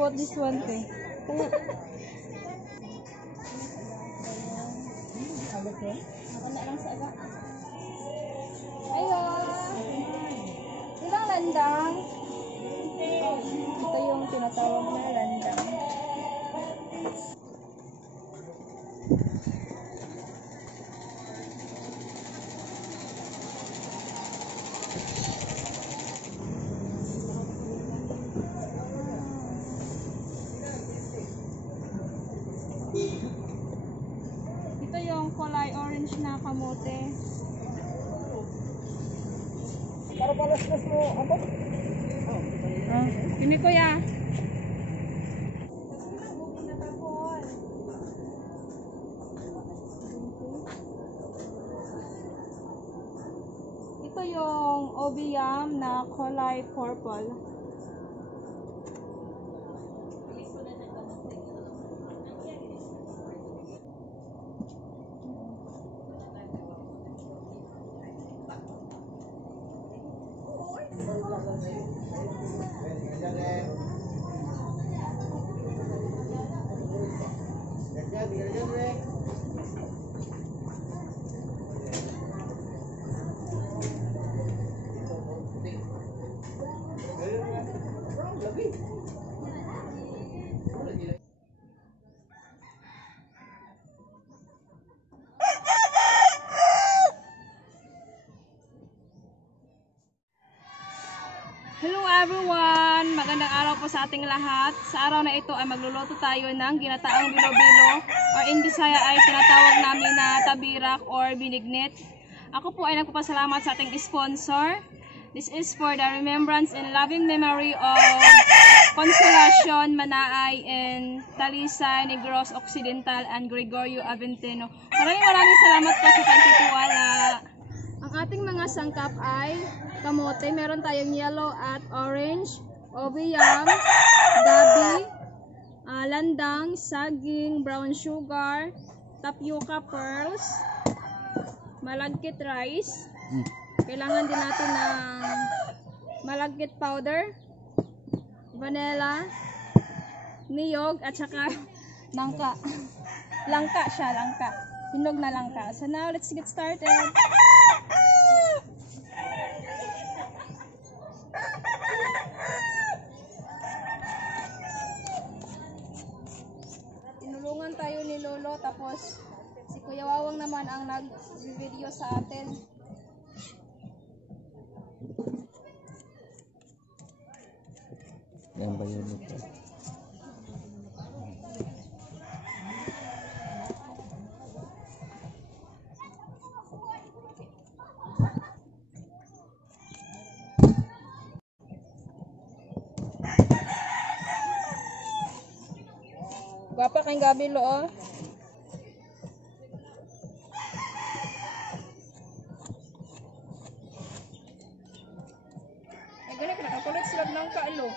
about this one, te? Ayun! Ilang landang? Ito yung tinatawag na landang. Ito yung kulay orange na kamote. Para palas-las mo ako. Ini kuya. Ito yung obiam na kulay purple. Hello everyone! Magandang araw po sa ating lahat. Sa araw na ito ay magluluto tayo ng ginataang bilo-bilo or in Bisaya ay tinatawag namin na tabirak or binignet. Ako po ay nagpapasalamat sa ating sponsor. This is for the remembrance and loving memory of Consolacion Manaay and Talisay Negros Occidental and Gregorio Aventino. Maraming salamat po sa pagtitiwala. Ang ating mga sangkap ay kamote, meron tayong yellow at orange, obiam, gabi, landang, saging, brown sugar, tapioca pearls, malagkit rice. Kailangan din natin ng malagkit powder, vanilla, niyog, at saka langka. Langka siya, langka. Hinog na langka. So now, let's get started. Tinulungan tayo ni Lolo, tapos si Kuya Wawang naman ang nag-video sa atin. Yan ba yun ito? Gwapa kayong gabi, Lo, oh. Ay, ganun, nakakulit sila ng kaalo.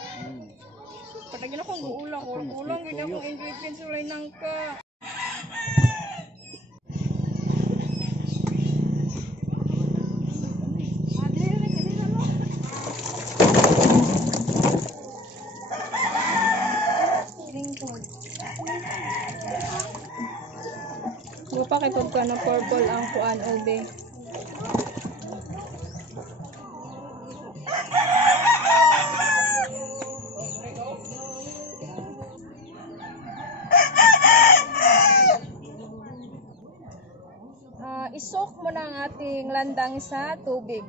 Patagin akong guulang, ulang, ganyan akong ingredients sila ng ka. Gupa kay pagka na purple ang kuan ube. Isok mo na ang ating landang sa tubig.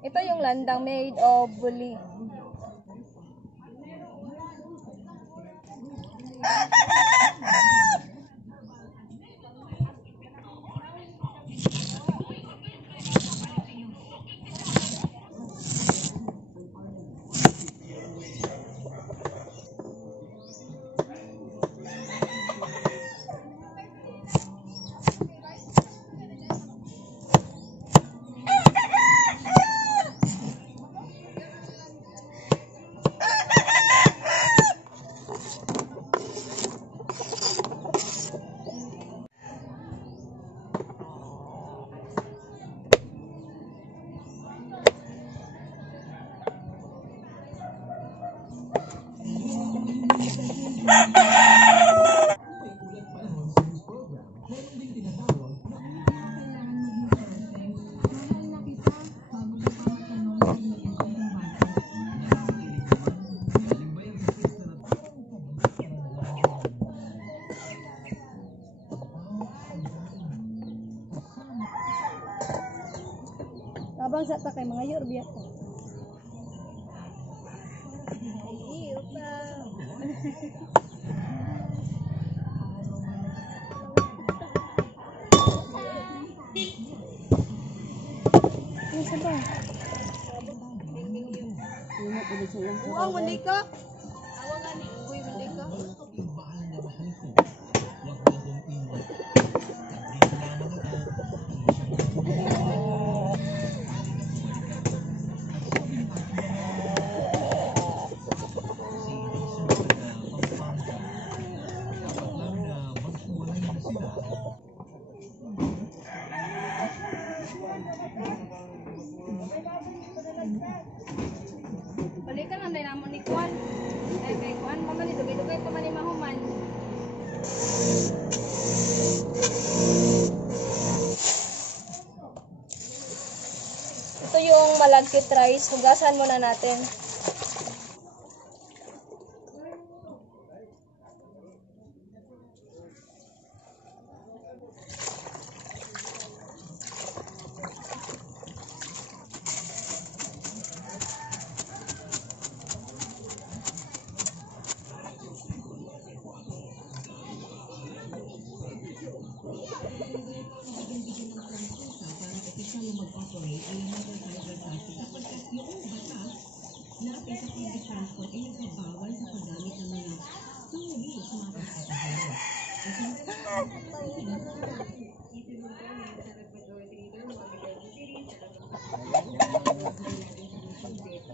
Ito yung landang made of buli. Abang sa ta kay mga yorbiya ko. Isa ba? Uang mandi ka? Awangan ni Uy mandi ka? Balikan ang dynamo ni Kwan. Kay Kwan, maman ni dugay-dugay pa man ni mahuman. Ito yung malagkit rice. Hugasan muna natin.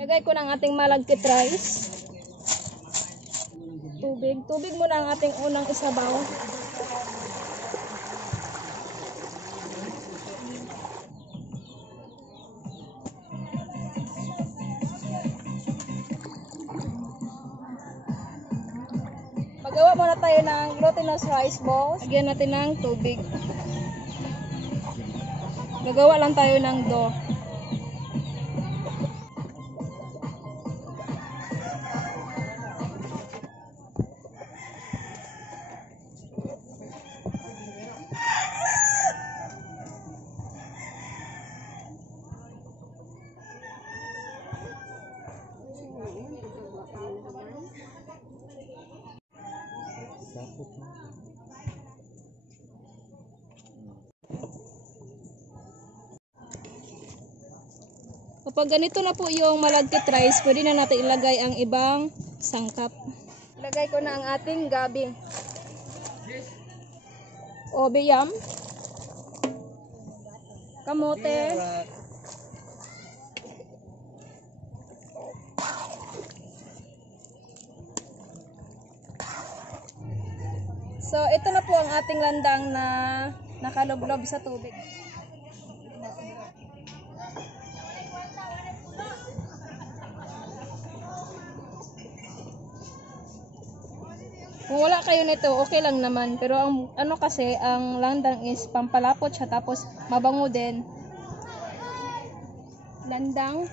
Lagay ko ng ating malagkit rice. Tubig. Tubig muna ang ating unang isabaw. Magawa muna tayo ng glutinous rice balls. Lagyan natin ng tubig. Gagawa lang tayo ng dough. Kapag ganito na po yung malagkit rice, pwede na natin ilagay ang ibang sangkap. Ilagay ko na ang ating gabi. Obiyam. Kamote. So, ito na po ang ating landang na nakalublob sa tubig. Kung wala kayo nito, okay lang naman. Pero ang ano kasi, ang landang is pampalapot siya tapos mabango din. Landang.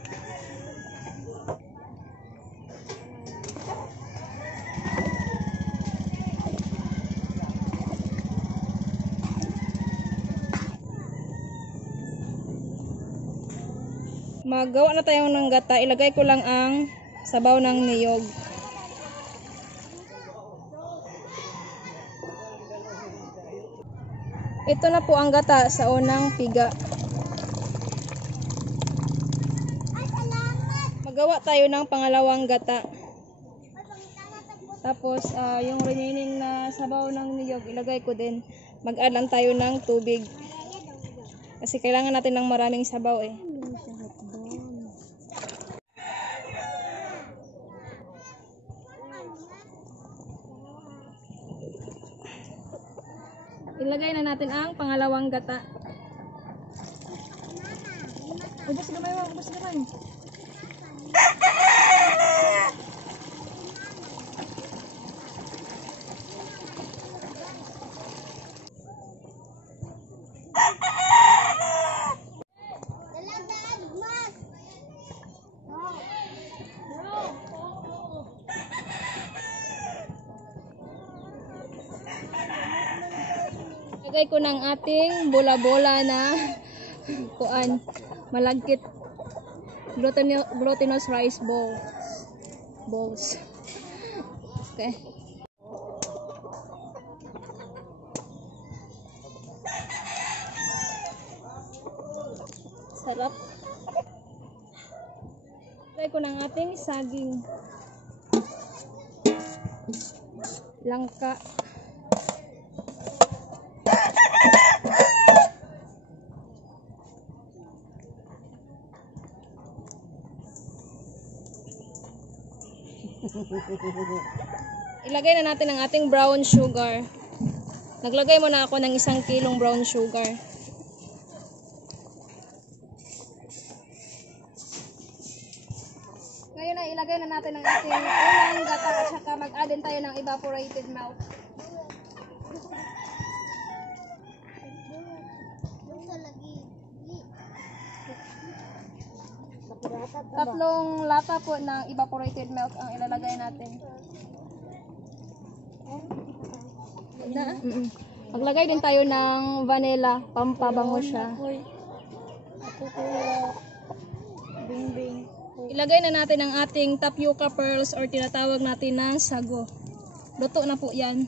Magawa na tayo ng gata. Ilagay ko lang ang sabaw ng niyog. Ito na po ang gata sa unang piga. Magawa tayo ng pangalawang gata. Tapos, yung remaining na sabaw ng niyog, ilagay ko din. Mag-add lang tayo ng tubig. Kasi kailangan natin ng maraming sabaw eh. Ilagay na natin ang pangalawang gata. Ubus gamay mo, ubus gamay. Lagay ko ng ating bola-bola na kuan, malagkit glutinous rice bowls. Okay. Sarap. Try ko ng ating saging. Langka. Ilagay na natin ang ating brown sugar. Naglagay muna ako ng 1 kilong brown sugar. Ngayon na ilagay na natin ang ating unang gata at saka mag-add din tayo ng evaporated milk. Tatlong lata po ng evaporated milk ang ilalagay natin. Maglagay din tayo ng vanilla, pampabango siya. Ilagay na natin ang ating tapioca pearls or tinatawag natin na sago. Luto na po yan.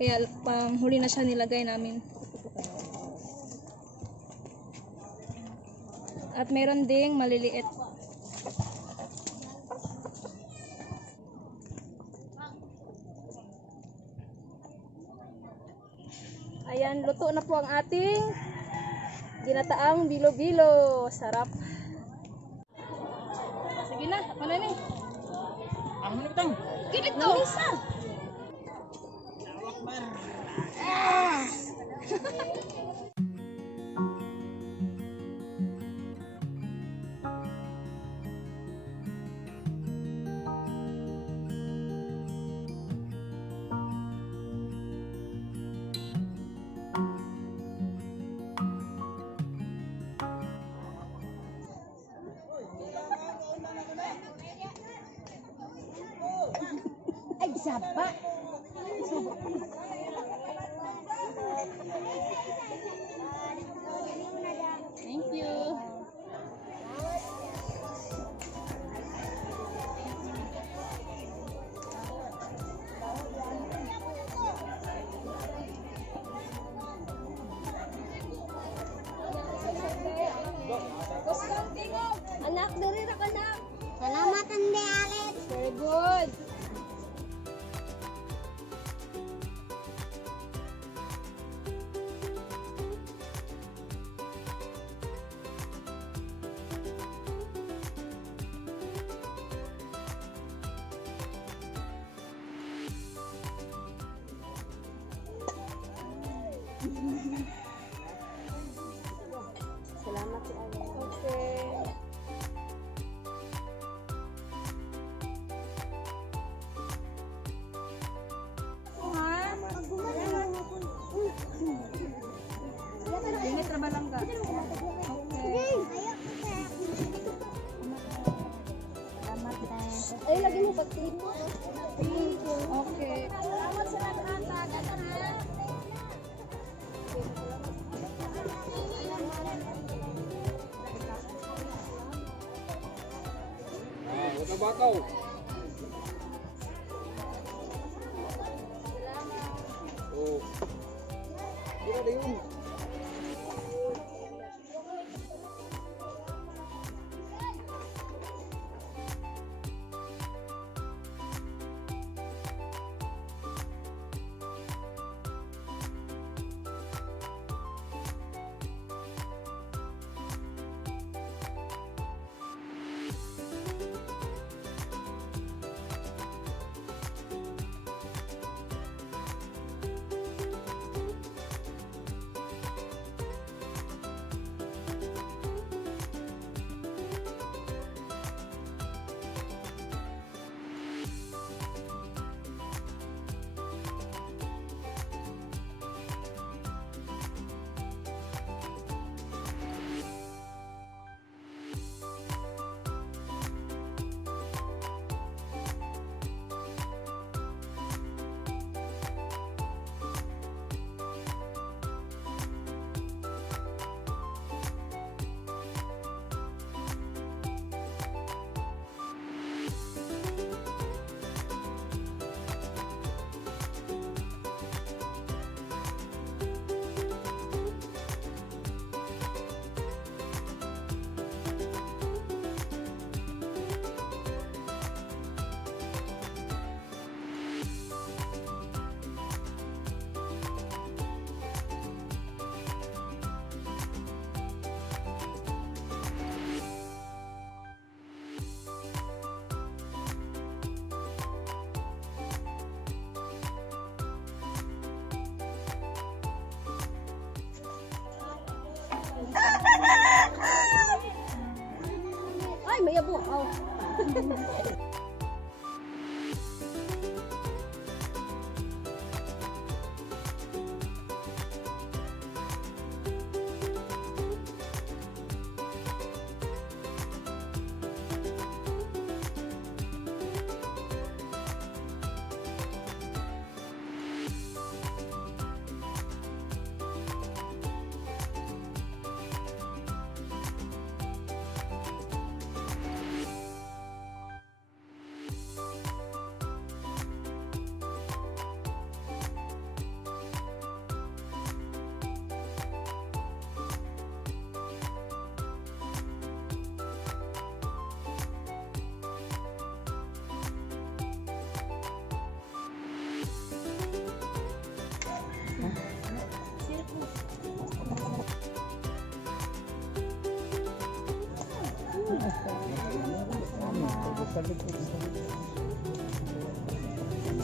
Kaya panghuli na siya nilagay namin. At meron ding maliliit. Ayan, luto na po ang ating ginataang bilo-bilo. Sarap. Sige na, ako na ni. Ang ano bitang? Gilid to. Isa. Ay, sapa. Thank you. Anak, diri ra ka na. Salamat, Ande Alex. Very good. Salamat, Alex. Okay. Ingat na balangga. Okay. Salamat, Alex. Ay, lagi mo pag-clean mo. Okay. Salamat sa nag-ata. Huwag na bakaw. Oh. Hindi na yun.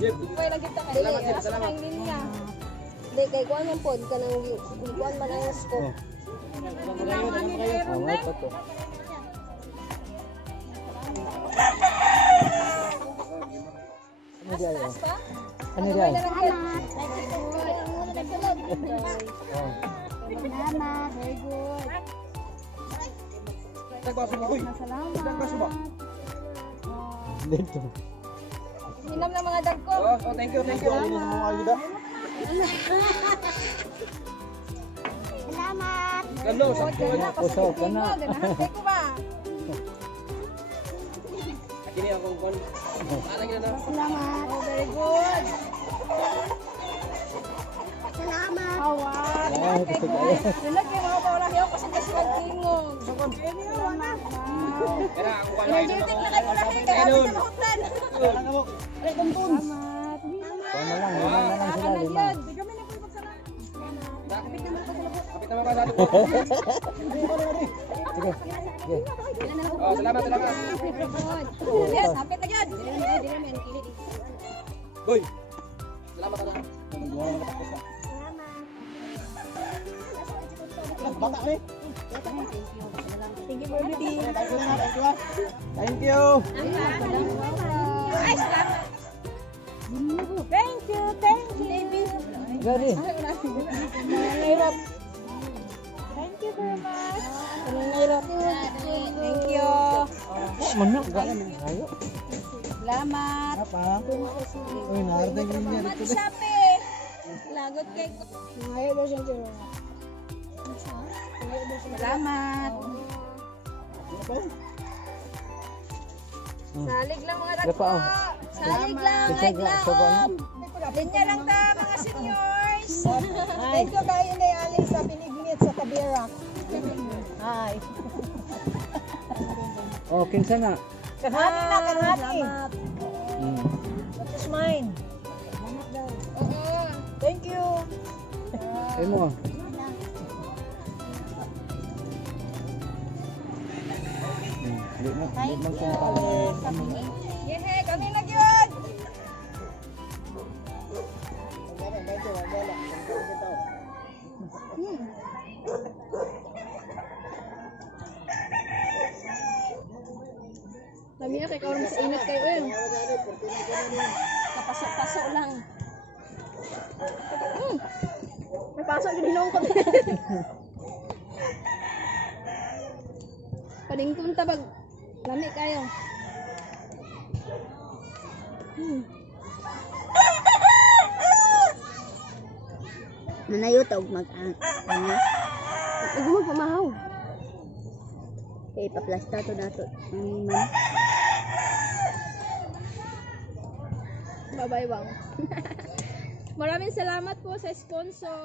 Jeep. Okay, lagi ta kay. Salamat, Jeep. Asa Salamat. ang linya? Di kay kuan man pod kanang di kuan man ang scope. Ano dia? Salamat. Very good. Nagbaso mo, uy. Nagbaso ba? Hinam ng mga dagko. Oh, thank you, thank you. Salamat. Galo, sakto. Pasok ka na. Ganahan ko ba? Kini akong kon. Alagi na. Salamat. Oh, very good. Salamat. Awan. Kay ko. Nalagay mga paulah yaw kasi kasi tingog. Salamat. Kaya ako pa lang. Energetic na kay paulah kay Ayun. mahutan. Ay tuntun. Salamat. Ano yan? Kapit naman ka sa ato. Oh, salamat, salamat. Yes, hapit na yan. Boy. Salamat ka. Bata ni. Thank you for the Thank you. Ay, salamat. Thank you, thank you. Gani. Nangangairap. Thank you very much. Nangangairap. Thank you. Mana gani ayo. Salamat. Apa? Uy, narating niya Salamat dito. sapi. Lagot kay ko. Ngayon daw siya dito. Salamat. Salig lang mga dagko. Salig lang, like lang. Linya lang ta mga seniors. Thank you kayo na aling sa pinignit sa Tabirak. Hi. Oh, kinsa na? Kanhati na, kanhati. Hmm. What is mine? Oo. Thank you. Ay mo. Di man kumpara. Yan he, kami na gyud. Kami na kay karon sa init kayo eh. Kapasok-pasok lang. May pasok yung dinong ko. Padingkon tabag. Lami kayo. Nanayutog mag-ang. Ano? Huwag mo pamahaw. Kaya ipaplasta to dato. Man. Bye-bye bang. Maraming salamat po sa sponsor.